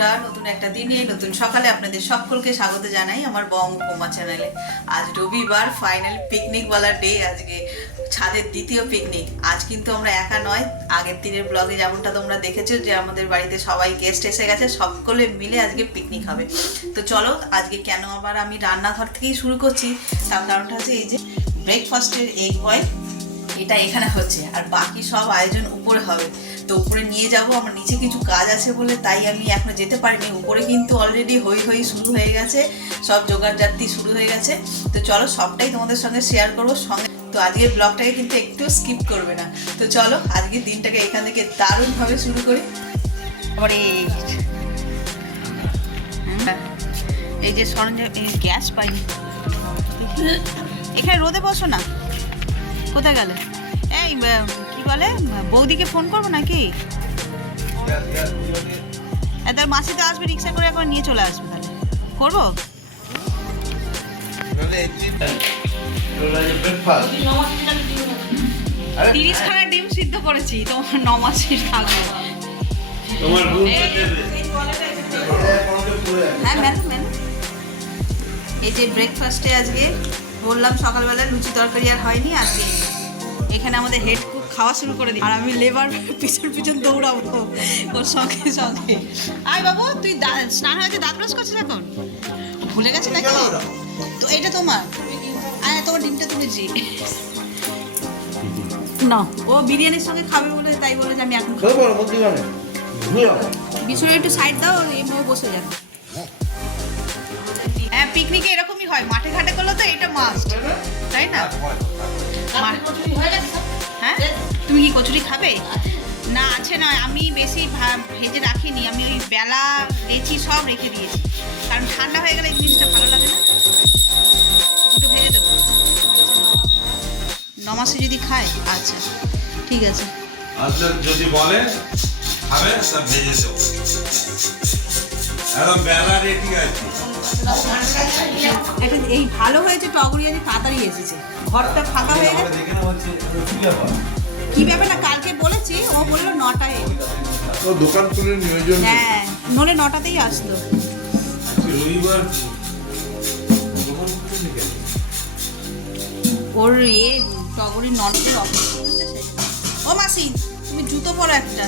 বন্ধুরা, নতুন একটা দিনে, নতুন সকালে আপনাদের সকলকে স্বাগত জানাই আমার বং উপমা চ্যানেলে আজ রবিবার ফাইনাল পিকনিক বলার ডে আজকে ছাদের দ্বিতীয় পিকনিক আজ কিন্তু আমরা একা নয়, আগের দিনের ব্লগে যেমনটা তোমরা দেখেছ যে আমাদের বাড়িতে সবাই গেস্ট এসে গেছে, সকলে মিলে আজকে পিকনিক হবে। তো চলো, আজকে কেন আবার আমি রান্নাঘর থেকেই শুরু করছি? তার কারণটা হচ্ছে এই যে ব্রেকফাস্টের এগ বয় এটা এখানে হচ্ছে। আর বাকি সব আয়োজন উপরে হবে। তো উপরে নিয়ে যাব আমার নিচে কিছু কাজ আছে বলে তাই আমি এখনও যেতে পারিনি। উপরে কিন্তু অলরেডি হই হই শুরু হয়ে গেছে সব জোগাড় জাতি শুরু হয়ে গেছে। তো চলো সবটাই তোমাদের সঙ্গে শেয়ার করব সঙ্গে। তো আজকের ব্লগটাকে কিন্তু একটু স্কিপ করবে না। তো চলো আজকের দিনটাকে এখান থেকে দারুণভাবে শুরু করি। এই হ্যাঁ, এই যে সরঞ্জাম গ্যাস পাইনি। এখানে রোদে বসো না। কোথায় গেলে? এই কি বলে? বৌদিকে ফোন করব নাকি? তার মাসি তো আসবে রিক্সা করে একবার নিয়ে চলে আসবে তাহলে। করব? তিরিশ খানা ডিম সিদ্ধ করেছি তোমার ন মাসের থাকবে। তোমার হ্যাঁ ম্যাডাম ম্যাডাম এই যে ব্রেকফাস্টে আজকে বললাম সকালবেলা লুচি তরকারি আর হয়নি আজকে এখানে আমাদের হেড কুক খাওয়া শুরু করে দিই আর আমি লেবার পিছন পিছন দৌড়াবো। ওর সঙ্গে সঙ্গে। আয় বাবু তুই স্নান হয়েছে দাঁত ব্রাশ করছিস এখন? ভুলে গেছে নাকি? তো এটা তোমার। আয় তোমার ডিমটা তুলেছি না ও বিরিয়ানির সঙ্গে খাবে বলে তাই বলে যে আমি এখন খাব। বিছুরে একটু সাইড দাও এমনিও বসে যাবে। হ্যাঁ পিকনিকে এরকমই হয়? মাঠে ঘাটে করলে তো এটা মাস্ট তাই না? হ্যাঁ তুমি কি কচুরি খাবে? না আছে না আমি বেশি ভা- ভেজে রাখিনি আমি ওই বেলা লেচি সব রেখে দিয়েছি। কারণ ঠান্ডা হয়ে গেলে এই জিনিসটা ভালো লাগে না। দুটো ভেজে দেবো। নমাসে যদি খায় আচ্ছা ঠিক আছে। যদি বলে খাবে সব ভেজে দেবো। একদম বেলা রেডি আছে এটা এই ভালো হয়েছে টগরি আজ তাড়াতাড়ি এসেছে। ঘরটা ফাঁকা হয়ে গেছে? কি ব্যাপার না, কালকে বলেছি, ও বলল নটায়। তো দোকান খুলে নিয়োজন হ্যাঁ নলে নটাতেই আসলো রবিবার? ওর ইয়ে টগরির ননদের অফিস। ও মাসি, তুমি জুতো পরো একটা।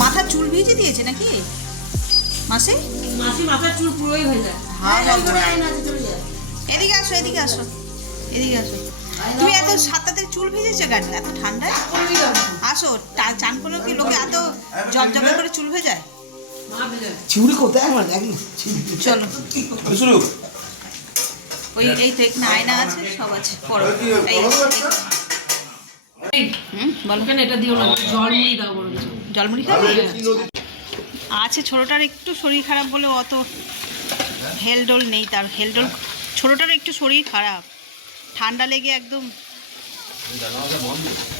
মাথা চুল ভিজে দিয়েছে নাকি? মাসি? মাসি মাথার চুল পুরোই হয়ে যায়। হ্যাঁ, চলে। এদিকে আসো এদিকে আসো এদিকে আসো। তুমি এত সাতটাতে চুল ভিজেছো কেন? এত ঠান্ডায়? আসো চান করলেও কি লোকে এত জবজবে করে চুল ভেজায় মা ভেজে দেয়। চুড়ি কোথায় আমার? দেখি। চলো। শুরু। ওই এই তো এখানে আয়না আছে সব আছে পড়ো। এই হুম বলো। ওখানে এটা দিও না জল মুড়ি দাও বলে। জলমুড়ি খাবে? আছে ছোটোটার একটু শরীর খারাপ বলে অত হেলডোল নেই তার হেলডোল ছোটোটার একটু শরীর খারাপ। ঠান্ডা লেগে একদম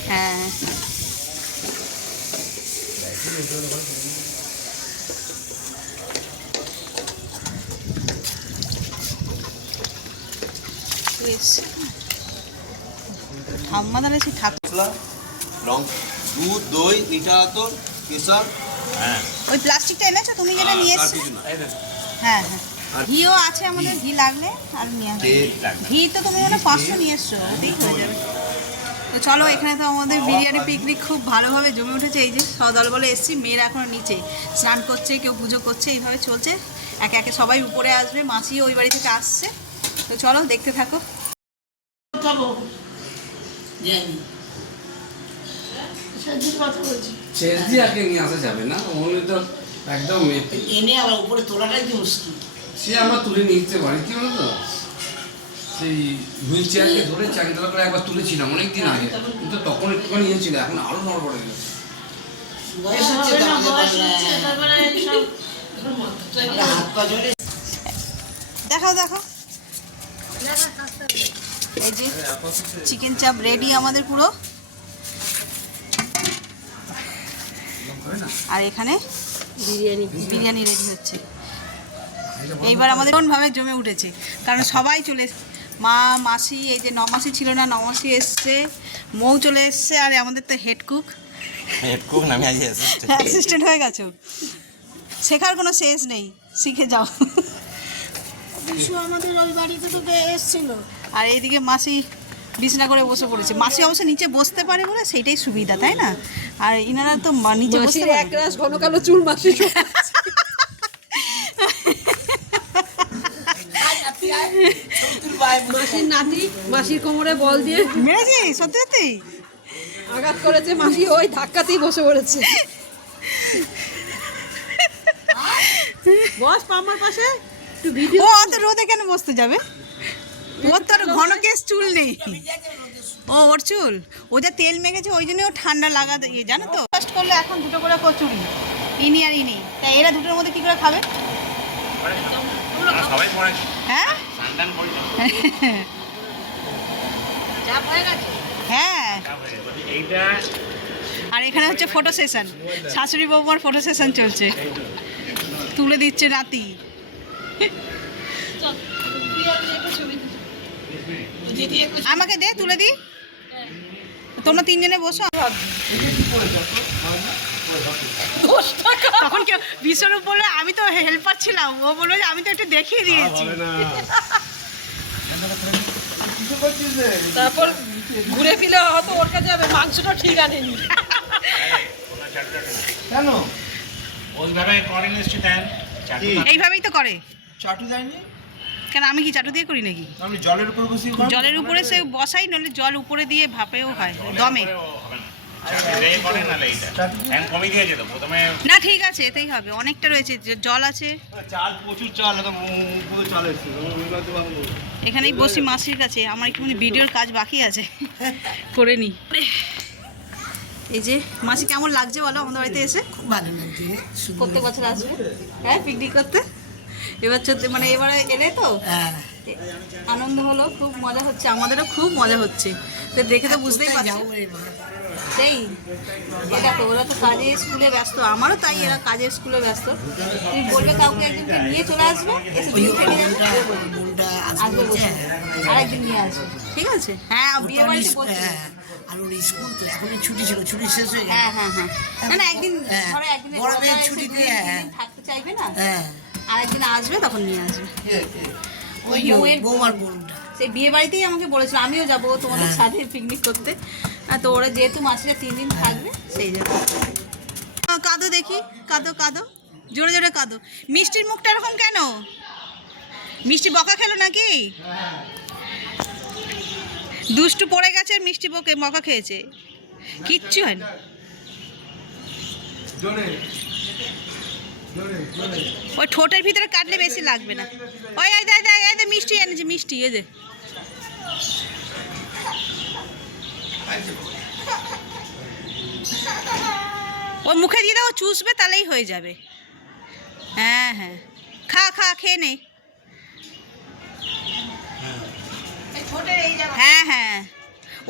হ্যাঁ। ঠাম্মা দাঁড়িয়েছি ঠাকুর দুধ, দই মিঠা আতর কেশর। ওই প্লাস্টিকটা এনেছো? তুমি যেটা নিয়ে আর এসছো? হ্যাঁ হ্যাঁ। ঘিও আছে আমাদের ঘি। লাগলে আর নিয়ে আসবে। ঘি তো তুমি মানে পাঁচশো নিয়ে এসছো ওটাই হয়ে যাবে। তো চলো এখানে তো আমাদের বিরিয়ানি পিকনিক খুব ভালোভাবে জমে উঠেছে। এই যে সদল বলে এসছি মেয়েরা এখনও নিচে। স্নান করছে কেউ পুজো করছে এইভাবে চলছে। একে একে সবাই উপরে আসবে মাসিও ওই বাড়ি থেকে আসছে। তো চলো দেখতে থাকো। কথা বলছি। চেলজি আগে নিয়ে আসা যাবে না? ওগুলো তো একদম এনে আবার উপরে তোলাটাই কি মুশকিল। সে আমরা তুলে নিতে পারি কি বলো তো সেই হুইল চেয়ারকে ধরে চারিতলা করে একবার তুলেছিলাম অনেক দিন আগে। কিন্তু তখন একটুখানি ইয়ে ছিল এখন আরও বড় বড় গেল বয়স হচ্ছে হাত পা দেখাও দেখাও। এই যে চিকেন চাপ রেডি আমাদের পুরো। আর এখানে বিরিয়ানি। বিরিয়ানি রেডি হচ্ছে। এইবার আমাদের কোনভাবে জমে উঠেছে কারণ সবাই চলে মা মাসি এই যে নমাসি ছিল না নমাসি এসছে মৌ চলে এসছে আর আমাদের তো হেড কুক হেড কুক নামে আজ অ্যাসিস্ট্যান্ট অ্যাসিস্ট্যান্ট হয়ে গেছো। শেখার কোনো শেষ নেই শিখে যাও। বিশু আমাদের ওই বাড়িতে তো এসেছিল। আর এইদিকে মাসি বিছনা করে বসে পড়েছে। মাসি অবশ্য নিচে বসতে পারে বলে সেইটাই সুবিধা তাই না? আর ইনারা তো নিচে মাসির এক রাস ঘন কালো চুল মাসি মাসির নাতি মাসির কোমরে বল দিয়ে মেরেছি সত্যি সত্যি? আঘাত করেছে মাসি ওই ধাক্কাতেই বসে পড়েছে। বস পাম্মার পাশে একটু ভিডিও ও অত রোদে কেন বসতে যাবে? ওর তো আর ঘন কেস চুল নেই। ও ওর চুল? ও যা তেল মেখেছে ওই জন্য ও ঠান্ডা লাগা ইয়ে জানো তো? ফার্স্ট করলে এখন দুটো করে কচুরি ইনি আর ইনি। তাই এরা দুটোর মধ্যে কি করে খাবে? হ্যাঁ? হ্যাঁ আর এখানে হচ্ছে ফটো সেশন শাশুড়ি বৌমার ফটো সেশন চলছে। তুলে দিচ্ছে নাতি। আমাকে দে তুলে দি। তোমরা তিনজনে বসো। তখন কেউ বিশ্বরূপ বলল আমি তো হেল্পার ছিলাম। ও বলল যে আমি তো একটু দেখিয়ে দিয়েছি। তারপর ঘুরে ফিরে হয়তো ওর কাছে যাবে মাংসটা ঠিক আনেনি। কেন? এইভাবেই তো করে। চাটু দেয়নি? কেন আমি কি চাটু দিয়ে করি নাকি? আমি জলের উপর বসিয়ে জলের উপরে সে বসাই নলে জল উপরে দিয়ে ভাপেও হয় দমে। না। ঠিক আছে এতেই হবে অনেকটা রয়েছে জল আছে। এখানেই বসি মাসির কাছে আমার একটুখানি ভিডিওর কাজ বাকি আছে করে নি। এই যে মাসি কেমন লাগছে বলো আমাদের বাড়িতে এসে? খুব ভালো লাগছে প্রত্যেক বছর আসবে হ্যাঁ পিকনিক করতে? এবার চলতে মানে এবারে এলে তো? হ্যাঁ। আনন্দ হলো খুব মজা হচ্ছে আমাদেরও খুব মজা হচ্ছে। তো দেখে তো বুঝতেই পারছি। সেই এটা তো ওরা তো কাজে স্কুলে ব্যস্ত আমারও তাই এরা কাজে স্কুলে ব্যস্ত। তুমি বলবে কাউকে একদিনকে নিয়ে চলে আসবে এসে ওই থেকে যাবে। আসবে আসবে বলছে বলছে আর একদিন নিয়ে আসবে ঠিক আছে? হ্যাঁ বিয়ে বাড়িতে বলছে। হ্যাঁ আর ওর স্কুল তো এখনই ছুটি ছিল ছুটি শেষ হয়ে গেছে। হ্যাঁ হ্যাঁ হ্যাঁ। না না একদিন হ্যাঁ, ধরো একদিন ছুটিতে, হ্যাঁ। থাকতে চাইবে না? হ্যাঁ। আর একদিন আসবে তখন নিয়ে আসবে। ওই বউয়ের- বৌমার বোনটা। সেই বিয়ে বাড়িতেই আমাকে বলেছিল আমিও যাব তোমাদের হ্যাঁ। সাথে পিকনিক করতে। তো ওরা যেহেতু মাসিরা তিন দিন থাকবে সেই জন্য। কাঁদো দেখি কাঁদো কাঁদো। জোরে জোরে কাঁদো। মিষ্টির মুখটা এরকম কেন? মিষ্টি বকা খেলো নাকি? দুষ্টু পড়ে গেছে মিষ্টি বকে বকা খেয়েছে। কিচ্ছু হয়নি জোরে জোরে। ওই ঠোঁটের ভিতরে কাটলে বেশি লাগবে না। ওই এই দে, এই দে, মিষ্টি এনেছে মিষ্টি এই যে ও মুখে দিয়ে দাও চুষবে তাহলেই হয়ে যাবে। হ্যাঁ হ্যাঁ। খা খা খেয়ে নে। হ্যাঁ হ্যাঁ।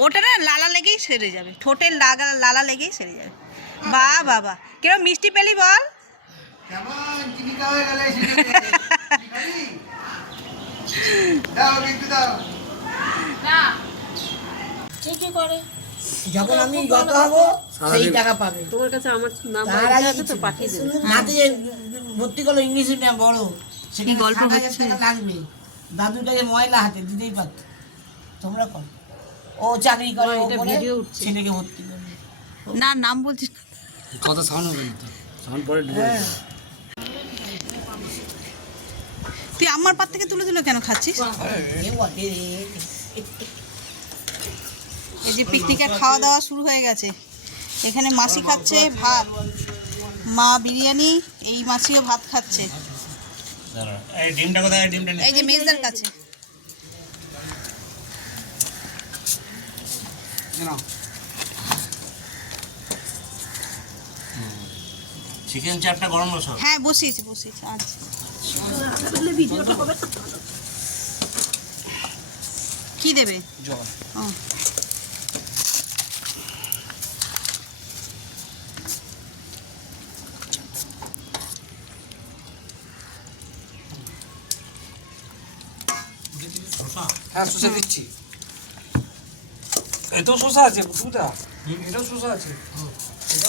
ওটা না লালা লেগেই সেরে যাবে। ঠোঁটের লাগা লালা লেগেই সেরে যাবে। বা বাবা কিরম মিষ্টি পেলি বল? কেমন? চিনিকা হয়ে গেলে দাও কিন্তু দাও। ঠিকই করে। যখন আমি যত হব সেই টাকা পাবে। তোমার কাছে আমার তার আছে তো পাঠিয়ে দেবে। নাতে ভর্তি করল ইংলিশ মিডিয়াম বড় সেখানে গল্প হচ্ছে? লাগবে। দাদুটা যে ময়লা হাতে দিতেই পারত। তোমরা কর। ও চাকরি করে এটা ভিডিও উঠছে। ছেলেকে ভর্তি করবে। না নাম বলছিস। কথা সাউন্ড হবে না সাউন্ড পরে ঢুকে হ্যাঁ তুই আমার পাত থেকে তুলে তুলে কেন খাচ্ছিস। এই যে পিকনিকের খাওয়া দাওয়া শুরু হয়ে গেছে। এখানে মাসি খাচ্ছে ভাত। মা বিরিয়ানি এই মাসিও ভাত খাচ্ছে। এই যে মেজদার কাছে। চিকেন চাপটা গরম হ্যাঁ বসিয়েছি বসিয়েছি আচ্ছা কি দেবে? জল। ও। হ্যাঁ শসা দিচ্ছি। এটাও শসা আছে বুঝা এটাও শসা আছে।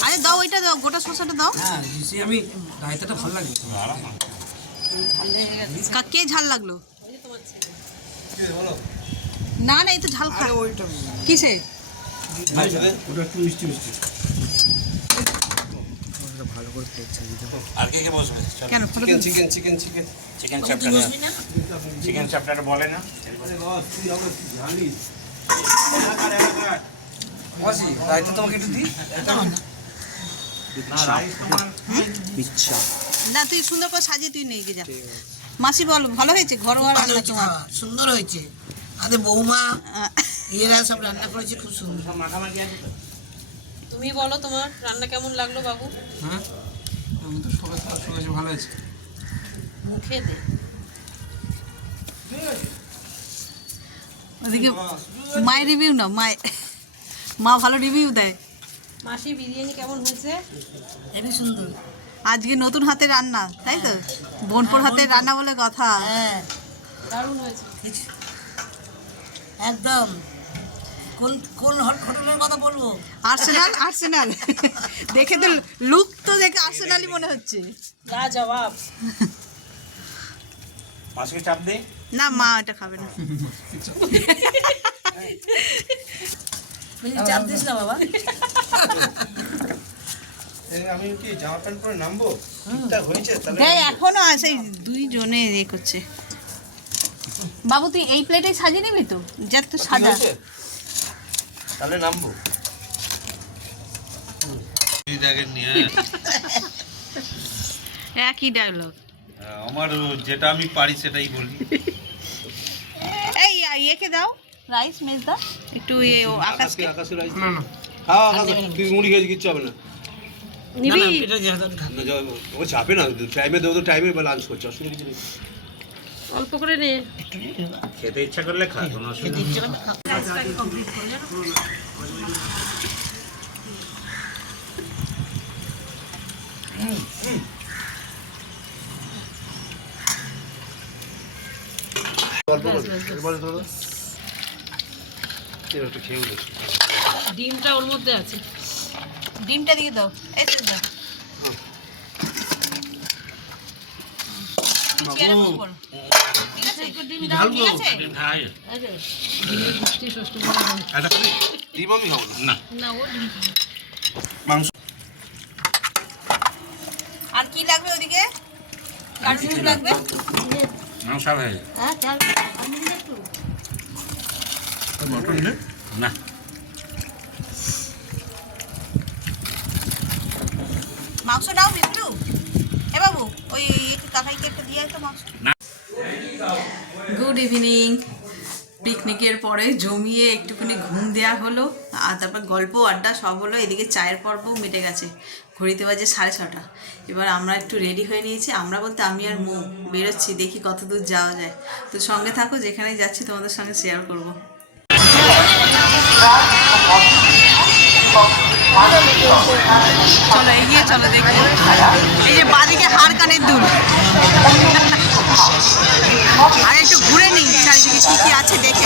আরে দাও ওইটা দাও গোটা শসাটা দাও। হ্যাঁ আমি রায়তাটা ভালো লাগে। কা- কে ঝাল লাগল? না না এই তো ঝাল খা। কিসে? ওটা একটু মিষ্টি মিষ্টি। আর কে কে বসবে? কেন chicken chicken chicken chicken chicken chapter chicken chapter বলে না। তোমাকে একটু দিই। না তুই সুন্দর করে সাজিয়ে তুই নিয়ে গিয়ে যা। মাসি বল ভালো হয়েছে? ঘরোয়া ভালো রান্না হয়েছে তোমার? সুন্দর হয়েছে। আমাদের বৌমা এরা সব রান্না করেছে খুব সুন্দর। তুমি বলো তোমার রান্না কেমন লাগল বাবু? হ্যাঁ? আমি তো সবাই সবাই ভালো আছে মুখে দে। ওদিকে মায়ের রিভিউ না মায় মা ভালো রিভিউ দেয়। মাসি বিরিয়ানি কেমন হয়েছে? হেবি সুন্দর। আজকে নতুন হাতে রান্না তাই তো? বোনপুর হাতে রান্না বলে কথা। হ্যাঁ দারুণ হয়েছে। একদম। কোন কোন হট- হোটেলের কথা বলব? Arsenal Arsenal. দেখে তো লুক তো দেখে আর্সেনালই মনে হচ্ছে। লা জবাব। মাছকে চাপ দে। না মা এটা খাবে না। চাপ দিস না বাবা। আমি কি জামা প্যান্ট পরে নামবো? ঠিকঠাক হয়েছে? তাহলে এখনও আছে দুইজনে এ করছে। বাবু তুই এই প্লেটে সাজিয়ে নিবি তো? যা তো সাদা তাহলে নামবো। হ্যাঁ একই ডায়লগ আমার যেটা আমি পারি সেটাই বলি। এই ইয়েকে দাও। রাইস মেজ দাও। একটু ইয়ে ও আকাশকে। আকাশের রাইস না না। খাও তুই মুড়ি খেয়ে কিচ্ছু হবে না। নিবি? চাপে না টাইমে দেবো তো টাইমে লাঞ্চ করছে অসুবিধা কিছু নেই। অল্প করে নে। খেতে ইচ্ছা করলে খা কোনো অসুবিধা করো ডিমটা ওর মধ্যে আছে। ডিমটা দিয়ে দাও। এই তো দাও। তুমি চেয়ারের উপর করো। ঠিক আছে? ঠিক আছে? ডিম খাওয়া যায়? ডিমের বৃষ্টি ষষ্ঠ করে হয়। একটা ডিম আমি খাব না না ও ডিম খায়। মাংস আর কি লাগবে ওদিকে আর কিছু লাগবে মাংস হয়ে যায় হ্যাঁ চাল আমি দিলে একটু না মাংস নাও বিপ্লু এ বাবু, ওই একটু কাকাইকে একটা দিয়ে তো মাংস। গুড ইভিনিং পিকনিকের পরে জমিয়ে একটুখানি ঘুম দেওয়া হলো, আর তারপর গল্প, আড্ডা সব হলো, এদিকে চায়ের পর্বও মিটে গেছে। ঘড়িতে বাজে সাড়ে ছটা। এবার আমরা একটু রেডি হয়ে নিয়েছি। আমরা বলতে আমি আর মৌ বেরোচ্ছি, দেখি কত দূর যাওয়া যায়। তো সঙ্গে থাকো, যেখানেই যাচ্ছি তোমাদের সঙ্গে শেয়ার করব। চলো, এগিয়ে চলো, দেখি এই যে বাদিকে হার কানের দুল আর একটু ঘুরে নিই, চারিদিকে কি কি আছে দেখে।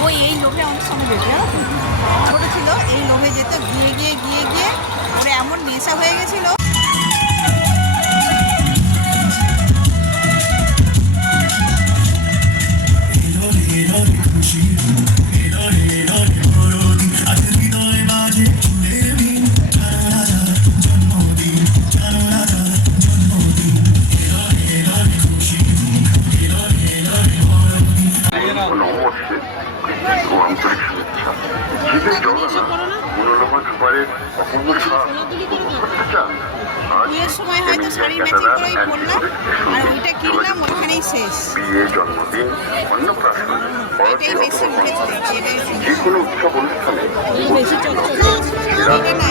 ও এই লোভে আমাদের সঙ্গে ছোটো ছিল, এই লোভে যেত, গিয়ে গিয়ে গিয়ে গিয়ে। ওর এমন নেশা হয়ে গেছিল বেশি চলছে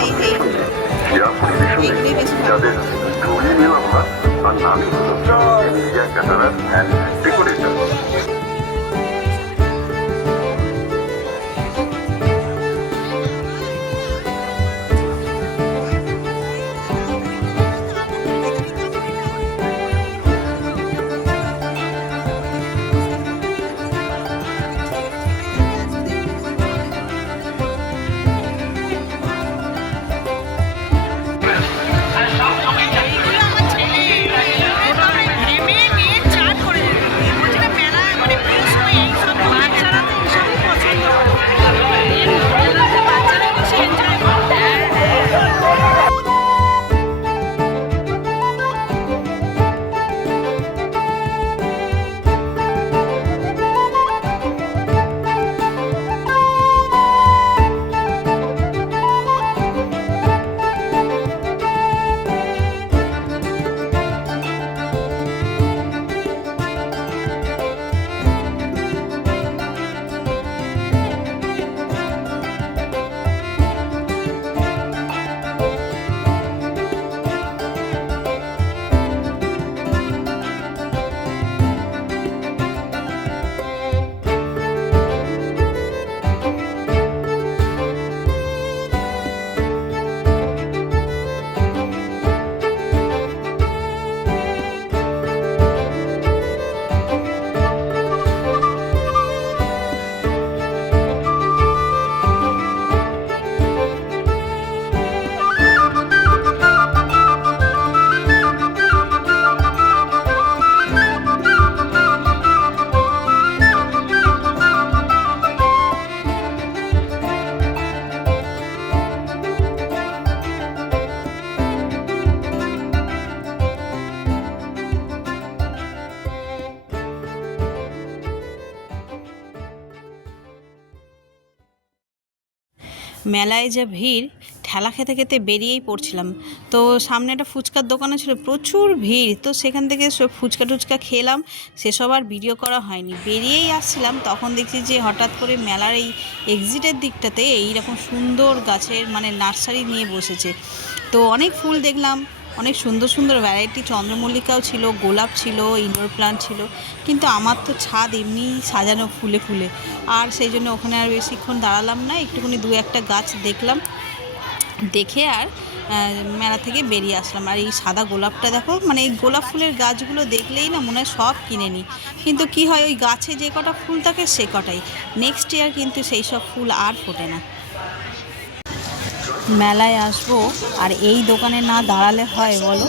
মেলায় যা ভিড়, ঠেলা খেতে খেতে বেরিয়েই পড়ছিলাম। তো সামনে একটা ফুচকার দোকানে ছিল, প্রচুর ভিড়। তো সেখান থেকে সব ফুচকা টুচকা খেলাম, সেসব আর ভিডিও করা হয়নি। বেরিয়েই আসছিলাম, তখন দেখছি যে হঠাৎ করে মেলার এই এক্সিটের দিকটাতে এইরকম সুন্দর গাছের মানে নার্সারি নিয়ে বসেছে। তো অনেক ফুল দেখলাম অনেক সুন্দর সুন্দর ভ্যারাইটি চন্দ্রমল্লিকাও ছিল, গোলাপ ছিল ইনডোর প্লান্ট ছিল, কিন্তু আমার তো ছাদ এমনি সাজানো ফুলে ফুলে। আর সেই জন্য ওখানে আর বেশিক্ষণ দাঁড়ালাম না, একটুখানি দু একটা গাছ দেখলাম, দেখে আর মেলা থেকে বেরিয়ে আসলাম। আর এই সাদা গোলাপটা দেখো মানে এই গোলাপ ফুলের গাছগুলো দেখলেই না মনে হয় সব কিনে নিই। কিন্তু কি হয়, ওই গাছে যে কটা ফুল থাকে সে কটাই। নেক্সট ইয়ার কিন্তু সেই সব ফুল আর ফোটে না। মেলায় আসব আর এই দোকানে না দাঁড়ালে হয় বলো?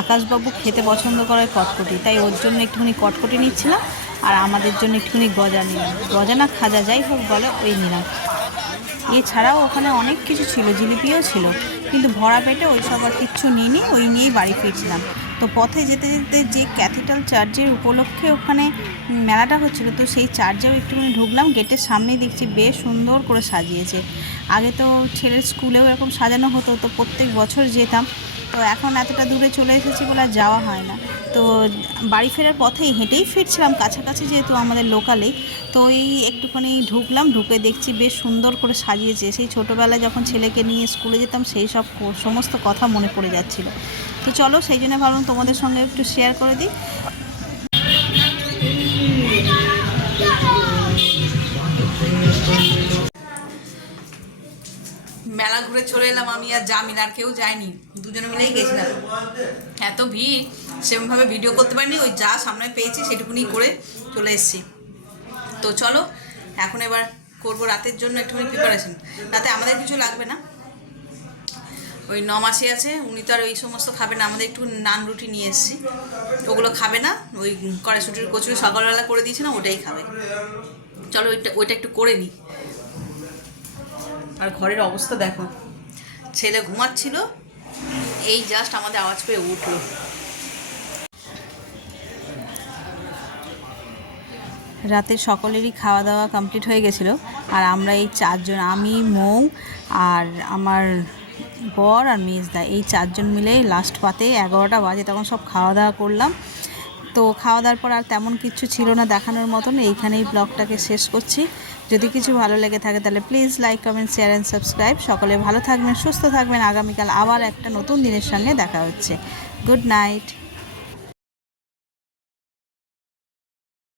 আকাশবাবু খেতে পছন্দ করে কটকটি, তাই ওর জন্য একটুখানি কটকটি নিচ্ছিলাম আর আমাদের জন্য একটুখানি গজা নিলাম। গজা না খাজা, যাই হোক বলে, ওই নিলাম। এছাড়াও ওখানে অনেক কিছু ছিল, জিলিপিও ছিল, কিন্তু ভরা পেটে ওই সব আর কিচ্ছু নিইনি, ওই নিয়েই বাড়ি ফিরছিলাম। তো পথে যেতে যেতে যে ক্যাথিড্রাল চার্চের উপলক্ষে ওখানে মেলাটা হচ্ছিল, তো সেই চার্চেও একটুখানি ঢুকলাম, গেটের সামনেই দেখছি বেশ সুন্দর করে সাজিয়েছে। আগে তো ছেলের স্কুলেও এরকম সাজানো হতো, তো প্রত্যেক বছর যেতাম, তো এখন এতটা দূরে চলে এসেছি বলে আর যাওয়া হয় না। তো বাড়ি ফেরার পথেই হেঁটেই ফিরছিলাম, কাছাকাছি যেহেতু আমাদের লোকালেই, তো এই একটুখানি ঢুকলাম, ঢুকে দেখছি বেশ সুন্দর করে সাজিয়েছে। সেই ছোটোবেলায় যখন ছেলেকে নিয়ে স্কুলে যেতাম, সেই সব সমস্ত কথা মনে পড়ে যাচ্ছিল। তো চলো, সেই জন্য ভাবলাম তোমাদের সঙ্গে একটু শেয়ার করে দিই। মেলা ঘুরে চলে এলাম আমি আর জামিন, আর কেউ যায়নি। দুজনে মিলেই গেছিলাম। এত ভিড়, সেরকমভাবে ভিডিও করতে পারিনি, ওই যা সামনে পেয়েছি সেটুকুনি করে চলে এসেছি। তো চলো, এখন এবার করব রাতের জন্য একটুখানি প্রিপারেশন রাতে আমাদের কিছু লাগবে না। ওই ন মাসে আছে উনি তো আর ওই সমস্ত খাবে না আমাদের একটু নান রুটি নিয়ে এসেছি। ওগুলো খাবে না ওই কড়াইশুটির কচুরি সকালবেলা করে দিয়েছিলাম ওটাই খাবে। চলো ওইটা ওইটা একটু করে নিই। আর ঘরের অবস্থা দেখো। ছেলে ঘুমাচ্ছিল এই জাস্ট আমাদের আওয়াজ পেয়ে উঠল। রাতে সকলেরই খাওয়া দাওয়া কমপ্লিট হয়ে গেছিল আর আমরা এই চারজন আমি মৌ আর আমার বর আর মেজদা এই চারজন মিলেই লাস্ট পাতে এগারোটা বাজে তখন সব খাওয়া দাওয়া করলাম। তো খাওয়া দাওয়ার পর আর তেমন কিছু ছিল না দেখানোর মতন, এইখানেই ব্লগটাকে শেষ করছি। যদি কিছু ভালো লেগে থাকে তাহলে please like comment share and subscribe সকলে ভালো থাকবেন, সুস্থ থাকবেন। আগামীকাল আবার একটা নতুন দিনের সঙ্গে দেখা হচ্ছে। Good night